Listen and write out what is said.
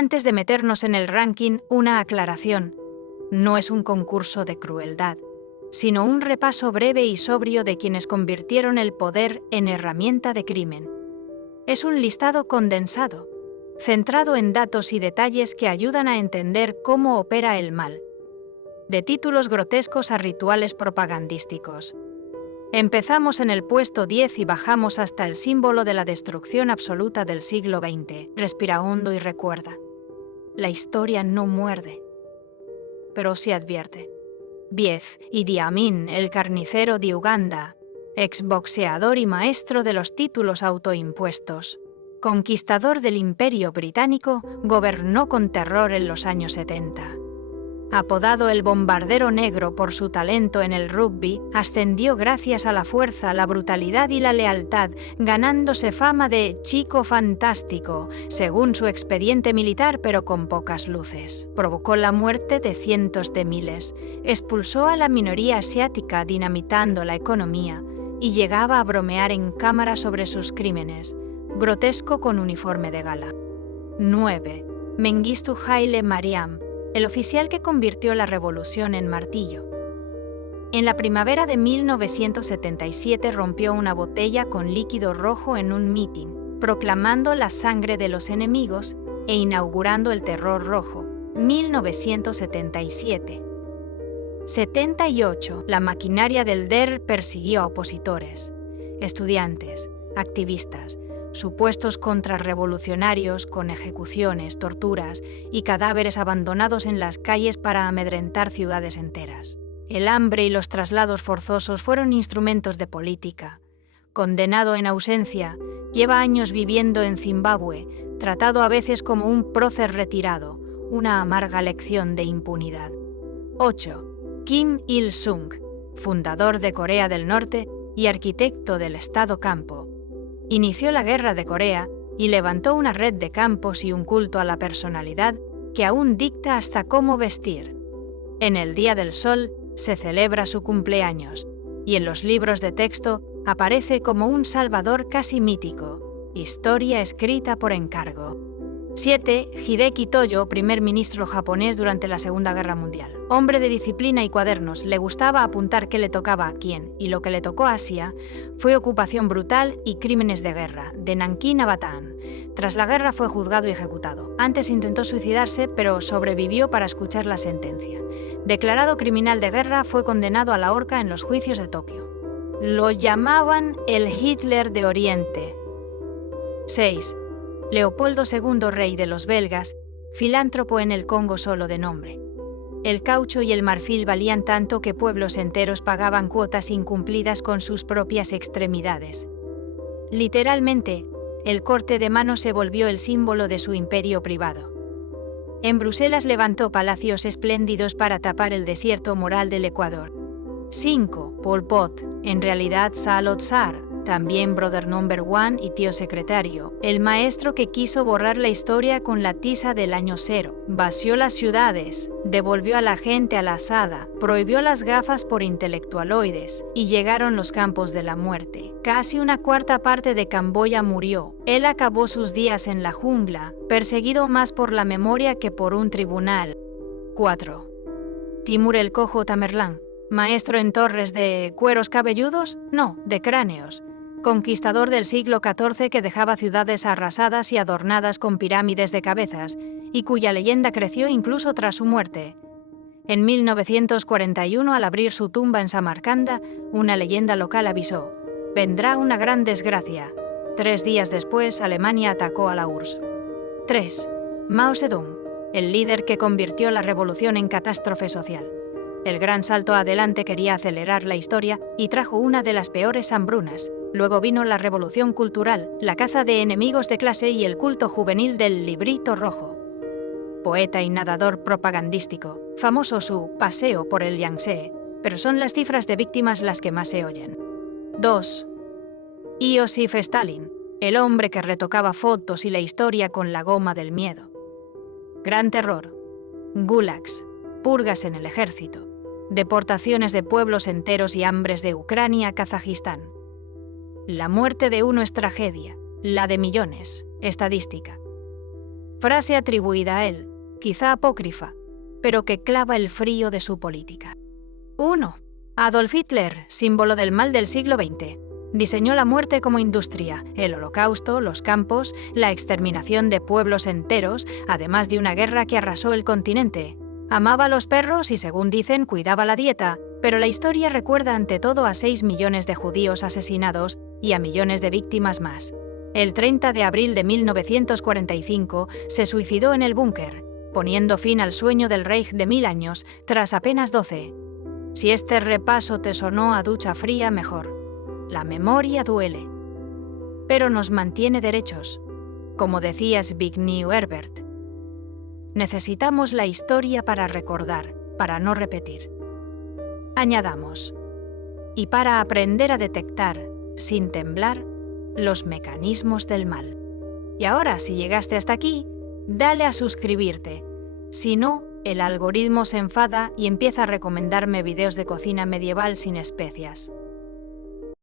Antes de meternos en el ranking, una aclaración. No es un concurso de crueldad, sino un repaso breve y sobrio de quienes convirtieron el poder en herramienta de crimen. Es un listado condensado, centrado en datos y detalles que ayudan a entender cómo opera el mal, de títulos grotescos a rituales propagandísticos. Empezamos en el puesto 10 y bajamos hasta el símbolo de la destrucción absoluta del siglo XX. Respira hondo y recuerda. La historia no muerde, pero sí advierte. 10. Idi Amin, el carnicero de Uganda, exboxeador y maestro de los títulos autoimpuestos. Conquistador del Imperio Británico, gobernó con terror en los años 70. Apodado el Bombardero Negro por su talento en el rugby, ascendió gracias a la fuerza, la brutalidad y la lealtad, ganándose fama de chico fantástico, según su expediente militar, pero con pocas luces. Provocó la muerte de cientos de miles, expulsó a la minoría asiática dinamitando la economía y llegaba a bromear en cámara sobre sus crímenes, grotesco con uniforme de gala. 9. Mengistu Haile Mariam, el oficial que convirtió la revolución en martillo. En la primavera de 1977 rompió una botella con líquido rojo en un mitin, proclamando la sangre de los enemigos e inaugurando el terror rojo. 1977. 78. La maquinaria del DER persiguió a opositores, estudiantes, activistas, supuestos contrarrevolucionarios con ejecuciones, torturas y cadáveres abandonados en las calles para amedrentar ciudades enteras. El hambre y los traslados forzosos fueron instrumentos de política. Condenado en ausencia, lleva años viviendo en Zimbabue, tratado a veces como un prócer retirado, una amarga lección de impunidad. 8. Kim Il-sung, fundador de Corea del Norte y arquitecto del Estado Campo. Inició la Guerra de Corea y levantó una red de campos y un culto a la personalidad que aún dicta hasta cómo vestir. En el Día del Sol se celebra su cumpleaños y en los libros de texto aparece como un salvador casi mítico, historia escrita por encargo. 7. Hideki Toyo, primer ministro japonés durante la Segunda Guerra Mundial. Hombre de disciplina y cuadernos, le gustaba apuntar qué le tocaba a quién, y lo que le tocó a Asia fue ocupación brutal y crímenes de guerra, de Nankín a Batán. Tras la guerra fue juzgado y ejecutado. Antes intentó suicidarse, pero sobrevivió para escuchar la sentencia. Declarado criminal de guerra, fue condenado a la horca en los juicios de Tokio. Lo llamaban el Hitler de Oriente. 6. Leopoldo II, rey de los belgas, filántropo en el Congo solo de nombre. El caucho y el marfil valían tanto que pueblos enteros pagaban cuotas incumplidas con sus propias extremidades. Literalmente, el corte de mano se volvió el símbolo de su imperio privado. En Bruselas levantó palacios espléndidos para tapar el desierto moral del Ecuador. 5. Pol Pot, en realidad Salazar, también Brother Number One y tío secretario, el maestro que quiso borrar la historia con la tiza del año cero, vació las ciudades, devolvió a la gente a la asada, prohibió las gafas por intelectualoides, y llegaron los campos de la muerte. Casi una cuarta parte de Camboya murió. Él acabó sus días en la jungla, perseguido más por la memoria que por un tribunal. 4. Timur el Cojo Tamerlán, maestro en torres de cueros cabelludos, no, de cráneos. Conquistador del siglo XIV que dejaba ciudades arrasadas y adornadas con pirámides de cabezas, y cuya leyenda creció incluso tras su muerte. En 1941, al abrir su tumba en Samarcanda, una leyenda local avisó: «Vendrá una gran desgracia». 3 días después, Alemania atacó a la URSS. 3. Mao Zedong, el líder que convirtió la revolución en catástrofe social. El gran salto adelante quería acelerar la historia y trajo una de las peores hambrunas. Luego vino la revolución cultural, la caza de enemigos de clase y el culto juvenil del librito rojo. Poeta y nadador propagandístico, famoso su paseo por el Yangtze, pero son las cifras de víctimas las que más se oyen. 2. Iosif Stalin, el hombre que retocaba fotos y la historia con la goma del miedo. Gran terror, gulags, purgas en el ejército, deportaciones de pueblos enteros y hambres de Ucrania a Kazajistán. La muerte de uno es tragedia, la de millones, estadística. Frase atribuida a él, quizá apócrifa, pero que clava el frío de su política. 1. Adolf Hitler, símbolo del mal del siglo XX. Diseñó la muerte como industria, el holocausto, los campos, la exterminación de pueblos enteros, además de una guerra que arrasó el continente. Amaba a los perros y, según dicen, cuidaba la dieta, pero la historia recuerda ante todo a 6 millones de judíos asesinados y a millones de víctimas más. El 30 de abril de 1945 se suicidó en el búnker, poniendo fin al sueño del Reich de 1000 años, tras apenas 12. Si este repaso te sonó a ducha fría, mejor. La memoria duele, pero nos mantiene derechos. Como decía Zbigniew Herbert, necesitamos la historia para recordar, para no repetir. Añadamos, y para aprender a detectar, sin temblar, los mecanismos del mal. Y ahora, si llegaste hasta aquí, dale a suscribirte. Si no, el algoritmo se enfada y empieza a recomendarme videos de cocina medieval sin especias.